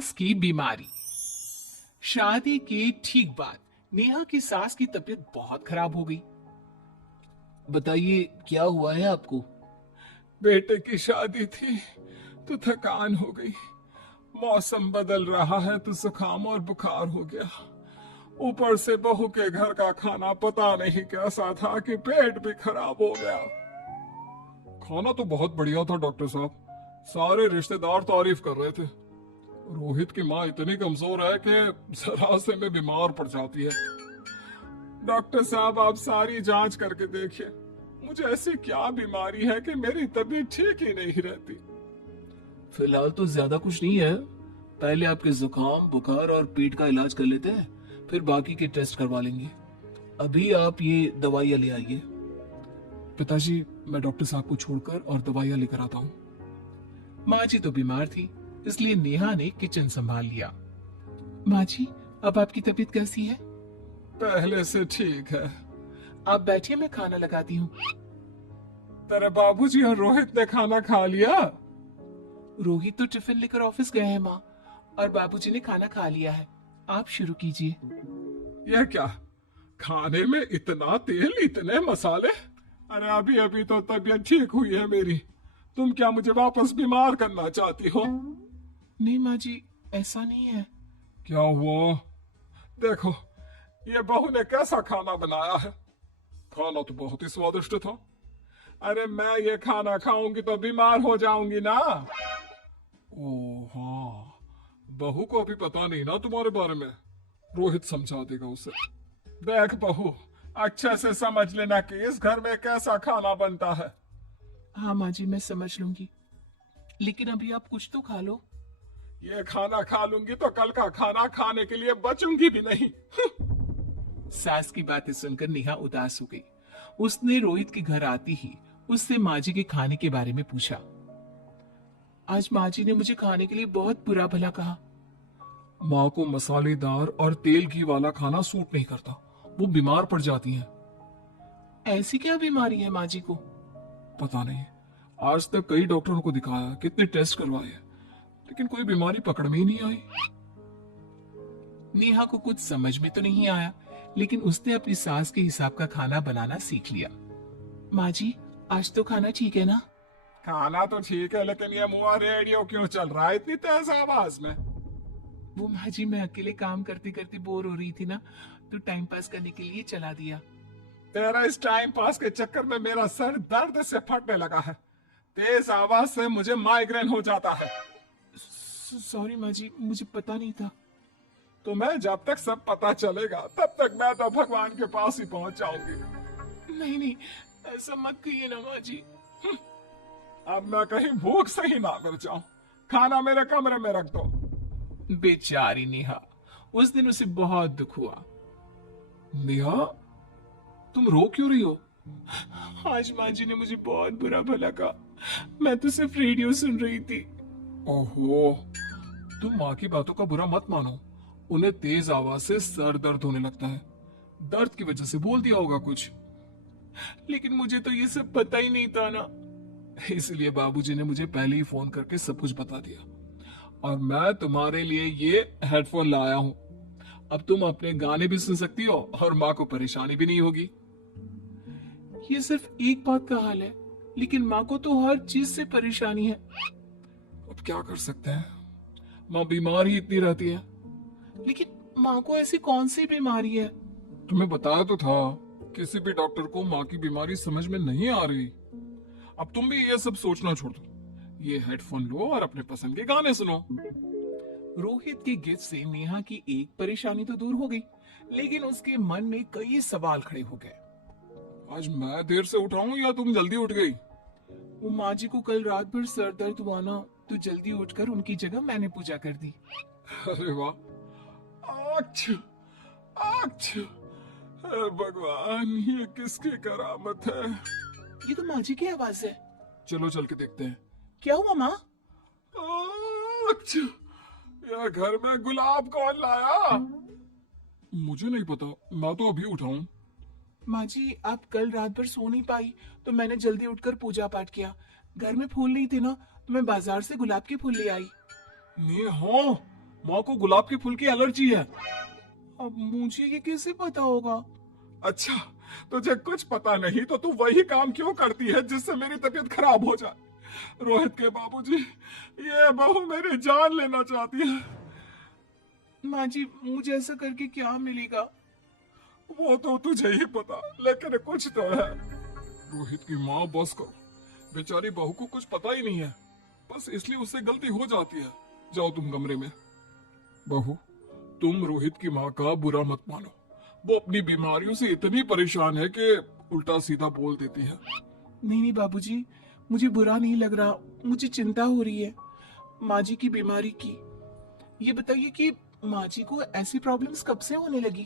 सास की बीमारी। शादी के ठीक बाद नेहा की सास की तबीयत बहुत खराब हो गई। बताइए क्या हुआ है आपको। बेटे की शादी थी तो थकान हो गई। मौसम बदल रहा है तो जुकाम और बुखार हो गया। ऊपर से बहू के घर का खाना पता नहीं कैसा था कि पेट भी खराब हो गया। खाना तो बहुत बढ़िया था डॉक्टर साहब, सारे रिश्तेदार तारीफ कर रहे थे। रोहित की माँ इतनी कमजोर है कि जरा से में बीमार पड़ जाती है। डॉक्टर साहब आप सारी जांच करके देखिए, मुझे ऐसी क्या बीमारी है कि मेरी तबीयत ठीक ही नहीं रहती। फिलहाल तो ज्यादा कुछ नहीं है, पहले आपके जुकाम बुखार और पेट का इलाज कर लेते हैं, फिर बाकी के टेस्ट करवा लेंगे। अभी आप ये दवाइयाँ ले आइए। पिताजी मैं डॉक्टर साहब को छोड़कर और दवाइयाँ लेकर आता हूँ। माँ जी तो बीमार थी, इसलिए नेहा ने किचन संभाल लिया। माँ जी, अब आपकी तबीयत कैसी है? पहले से ठीक है। आप बैठिए, मैं खाना लगाती हूँ। तेरे बाबूजी और रोहित ने खाना खा लिया? रोहित तो टिफिन लेकर ऑफिस गए हैं माँ, और बाबूजी ने खाना खा लिया है। आप शुरू कीजिए। यह क्या, खाने में इतना तेल इतने मसाले? अरे अभी अभी तो तबीयत ठीक हुई है मेरी, तुम क्या मुझे वापस बीमार करना चाहती हो? नहीं माँ जी, ऐसा नहीं है। क्या हुआ? देखो ये बहू ने कैसा खाना बनाया है। खाना तो बहुत ही स्वादिष्ट था। अरे मैं ये खाना खाऊंगी तो बीमार हो जाऊंगी ना। ओह हाँ, बहू को अभी पता नहीं ना तुम्हारे बारे में, रोहित समझा देगा उसे। देख बहू, अच्छे से समझ लेना कि इस घर में कैसा खाना बनता है। हाँ माँ जी, मैं समझ लूंगी, लेकिन अभी आप कुछ तो खा लो। ये खाना खा लूंगी तो कल का खाना खाने के लिए बचूंगी भी नहीं। सास की बातें सुनकर नेहा उदास हो गई। उसने रोहित के घर आती ही उससे माँ जी के खाने के बारे में पूछा। आज माँ जी ने मुझे खाने के लिए बहुत बुरा भला कहा। माँ को मसालेदार और तेल घी वाला खाना सूट नहीं करता, वो बीमार पड़ जाती हैं। ऐसी क्या बीमारी है माँ जी को? पता नहीं, आज तक कई डॉक्टरों को दिखाया, कितने टेस्ट करवाए, लेकिन कोई बीमारी पकड़ में ही नहीं आई। नेहा को कुछ समझ में तो नहीं आया, लेकिन उसने अपनी सास के हिसाब का खाना बनाना सीख लिया। माँ जी, आज तो खाना ठीक है ना? खाना तो ठीक है, लेकिन ये मुआ रेडियो क्यों चल रहा है इतनी तेज आवाज में? वो माँ जी, मैं अकेले काम करते करते बोर हो रही थी ना, तो टाइम पास करने के लिए चला दिया। तेरा इस टाइम पास के चक्कर में मेरा सर दर्द से फटने लगा है। तेज आवाज से मुझे माइग्रेन हो जाता है। सॉरी माँ जी, मुझे पता नहीं था। तुम्हें जब तक सब पता चलेगा तब तक मैं तो भगवान के पास ही पहुंच जाऊंगी। नहीं नहीं, ऐसा मत कहिए ना माँ जी। अब मैं कहीं भूख से ही ना मर जाऊं। खाना मेरे कमरे में रख दो। बेचारी नेहा, उस दिन उसे बहुत दुख हुआ। नेहा, तुम रो क्यों रही हो? आज माँ जी ने मुझे बहुत बुरा भला कहा, मैं तो सिर्फ रेडियो सुन रही थी। ओहो, तुम माँ की बातों का बुरा मत मानो। उन्हें तेज आवाज से सर दर्द होने लगता है, दर्द की वजह से बोल दिया होगा कुछ। लेकिन मुझे तो ये सब पता ही नहीं था ना। इसलिए बाबूजी ने मुझे पहले ही फोन करके सब कुछ बता दिया, और मैं तुम्हारे लिए ये हेडफोन लाया हूँ। अब तुम अपने गाने भी सुन सकती हो और माँ को परेशानी भी नहीं होगी। ये सिर्फ एक बात का हाल है, लेकिन माँ को तो हर चीज से परेशानी है। अब क्या कर सकते हैं, माँ बीमार ही इतनी रहती है। लेकिन माँ को ऐसी कौन सी बीमारी है? तुम्हें बताया तो था, किसी भी डॉक्टर को माँ की बीमारी समझ में नहीं आ रही। अब तुम भी ये सब सोचना छोड़ दो, ये हेडफोन लो और अपने पसंद के गाने सुनो। रोहित के गिफ्ट से नेहा की एक परेशानी तो दूर हो गई, लेकिन उसके मन में कई सवाल खड़े हो गए। आज मैं देर से उठाऊं या तुम जल्दी उठ गई? वो माँ जी को कल रात भर सर दर्द हुआ ना, तो जल्दी उठकर उनकी जगह मैंने पूजा कर दी। अरे वाह, आच्छू, आच्छू। हे भगवान, ये किसकी करामत है? ये तो माँ जी की आवाज है। चलो चल के देखते हैं। क्या हुआ माँ? आच्छू, ये घर में गुलाब कौन लाया? मुझे नहीं पता, मैं तो अभी उठा हूं। माँ जी, आप कल रात भर सो नहीं पाई, तो मैंने जल्दी उठकर पूजा पाठ किया। घर में फूल नहीं थे ना, तो मैं बाजार से गुलाब के फूल ले आई। नेहा, माँ को गुलाब के फूल की एलर्जी है। अब मुझे ये कैसे पता होगा? अच्छा, तुझे कुछ पता नहीं तो तू वही काम क्यों करती है जिससे मेरी तबीयत खराब हो जाए? रोहित के बाबूजी, ये बहू मेरी जान लेना चाहती है। माँ जी, मुझे ऐसा करके क्या मिलेगा? वो तो तुझे ही पता, लेकिन कुछ तो है। रोहित की माँ बस करो, बेचारी बहू को कुछ पता ही नहीं है, बस इसलिए उससे गलती हो जाती है। जाओ तुम कमरे में। बहू, तुम रोहित की माँ का बुरा मत मानो, वो अपनी बीमारियों से इतनी परेशान है कि उल्टा सीधा बोल देती है। नहीं नहीं बाबूजी, मुझे बुरा नहीं लग रहा, मुझे चिंता हो रही है माँ जी की बीमारी की। ये बताइए कि माँ जी को ऐसी प्रॉब्लम्स कब से होने लगी?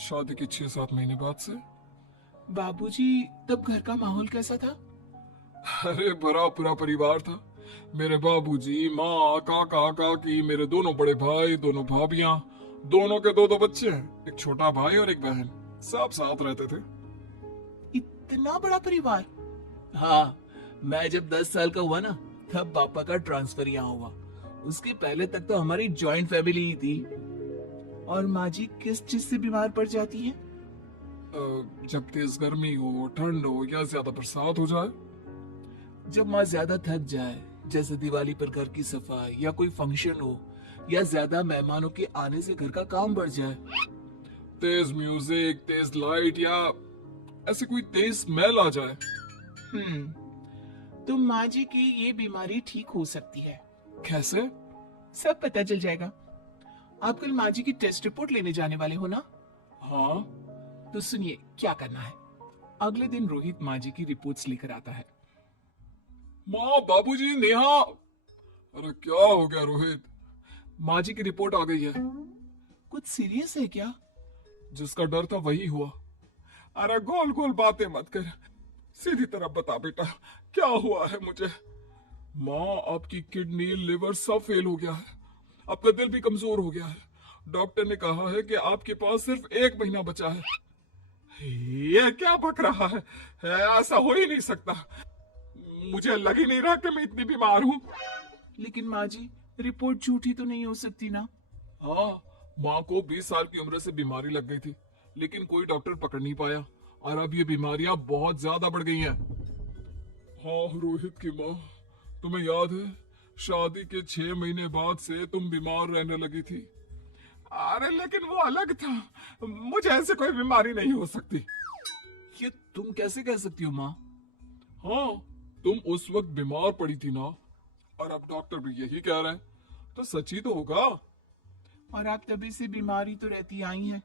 शादी के 6-7 महीने बाद से। बाबूजी, तब घर का माहौल कैसा था? अरे बड़ा पूरा परिवार था। मेरे बाबूजी, माँ, काका, काकी, मेरे दोनों बड़े भाई, दोनों भाभियां, दोनों के दो बच्चे हैं, एक छोटा भाई और एक बहन, सब साथ रहते थे। इतना बड़ा परिवार? हाँ, मैं जब 10 साल का हुआ ना, तब पापा का ट्रांसफर यहाँ हुआ। उसके पहले तक तो हमारी जॉइंट फैमिली ही थी। और माँ जी किस चीज से बीमार पड़ जाती है? जब तेज गर्मी हो, ठंड हो या ज्यादा बरसात हो जाए। जब माँ ज्यादा थक जाए, जैसे दिवाली पर घर की सफाई या कोई फंक्शन हो, या ज्यादा मेहमानों के आने से घर का काम बढ़ जाए। तेज म्यूजिक, तेज लाइट या ऐसी कोई तेज स्मेल आ जाए। तो माँ जी की ये बीमारी ठीक हो सकती है। कैसे? सब पता चल जाएगा। आप कल माँ जी की टेस्ट रिपोर्ट लेने जाने वाले हो ना? हाँ। तो सुनिए क्या करना है। अगले दिन रोहित माँ जी की रिपोर्ट्स लेकर आता है। माँ, बाबूजी, नेहा। अरे क्या हो गया रोहित? माँ जी की रिपोर्ट आ गई है। कुछ सीरियस है क्या? जिसका डर था वही हुआ। अरे गोल गोल बातें मत कर, सीधी तरफ बता बेटा, क्या हुआ है मुझे? माँ, आपकी किडनी, लिवर सब फेल हो गया है, आपका दिल भी कमजोर हो गया है। डॉक्टर ने कहा है कि आपके पास सिर्फ 1 महीना बचा है। ये क्या बक रहा है? ऐसा हो ही नहीं सकता। मुझे लग ही नहीं रहा कि मैं इतनी बीमार हूँ। लेकिन माँ जी, रिपोर्ट झूठी तो नहीं हो सकती ना? हाँ, माँ को 20 साल की उम्र से बीमारी लग गई थी, लेकिन कोई डॉक्टर पकड़ नहीं पाया और अब ये बीमारियां बहुत ज्यादा बढ़ गई हैं। हाँ रोहित की माँ, तुम्हें याद है शादी के 6 महीने बाद से तुम बीमार रहने लगी थी। अरे लेकिन वो अलग था, मुझे ऐसे कोई बीमारी नहीं हो सकती। ये तुम कैसे कह सकती हो माँ? हाँ, तुम उस वक्त बीमार पड़ी थी ना, और अब डॉक्टर भी यही कह रहे हैं, तो सच ही तो होगा। और आप तभी से बीमारी तो रहती आई हैं।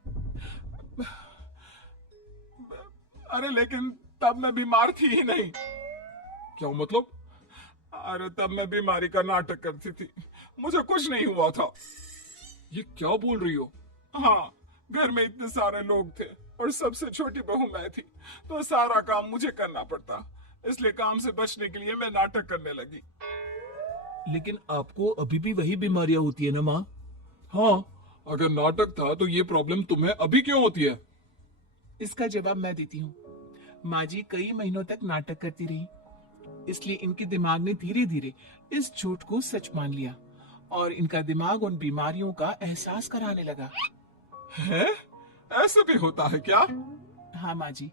अरे लेकिन तब मैं बीमार थी ही नहीं। क्या मतलब? अरे तब मैं बीमारी का नाटक करती थी, मुझे कुछ नहीं हुआ था। ये क्या बोल रही हो? हाँ, घर में इतने सारे लोग थे और सबसे छोटी बहू मैं थी, तो सारा काम मुझे करना पड़ता, इसलिए काम से बचने के लिए मैं नाटक करने लगी। लेकिन आपको अभी भी वही बीमारियां होती है ना माँ? हाँ, अगर नाटक था तो ये प्रॉब्लम तुम्हें अभी क्यों होती है? इसका जवाब मैं देती हूँ। माँ जी कई महीनों तक नाटक करती रही, इसलिए इनके दिमाग ने धीरे धीरे इस झूठ को सच मान लिया और इनका दिमाग उन बीमारियों का एहसास कराने लगा। है? ऐसा भी होता है क्या? हाँ माँ जी,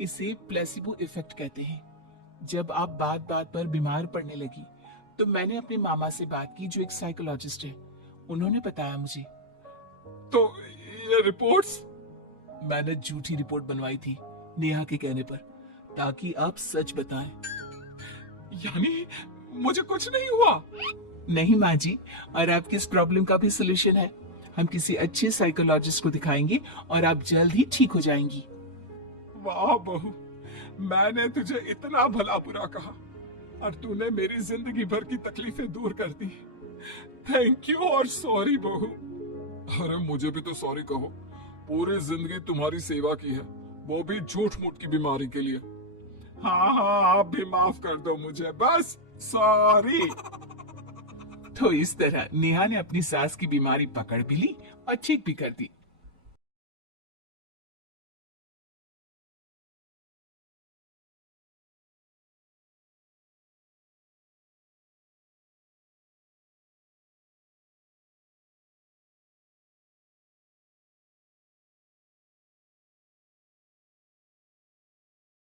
इसे प्लेसिबो इफेक्ट कहते हैं। जब आप बात बात पर बीमार पड़ने लगी तो मैंने अपने मामा से बात की, जो एक साइकोलॉजिस्ट है। उन्होंने बताया मुझे। तो ये रिपोर्ट्स? मैंने झूठी रिपोर्ट बनवाई थी नेहा के कहने पर, ताकि आप सच बताएं। यानी मुझे कुछ नहीं हुआ? नहीं माँ जी, और आपकी इस प्रॉब्लम का भी सोल्यूशन है। हम किसी अच्छे साइकोलॉजिस्ट को दिखाएंगे और आप जल्द ही ठीक हो जाएंगी। वाह बहू, मैंने तुझे इतना भला बुरा कहा और तूने मेरी जिंदगी भर की तकलीफें दूर कर दी। थैंक यू और सॉरी बहू। अरे मुझे भी तो सॉरी कहो, पूरी जिंदगी तुम्हारी सेवा की है, वो भी झूठ मूठ की बीमारी के लिए। हाँ हाँ, आप भी माफ कर दो मुझे, बस सॉरी। तो इस तरह नेहा ने अपनी सास की बीमारी पकड़ भी ली और ठीक भी कर दी।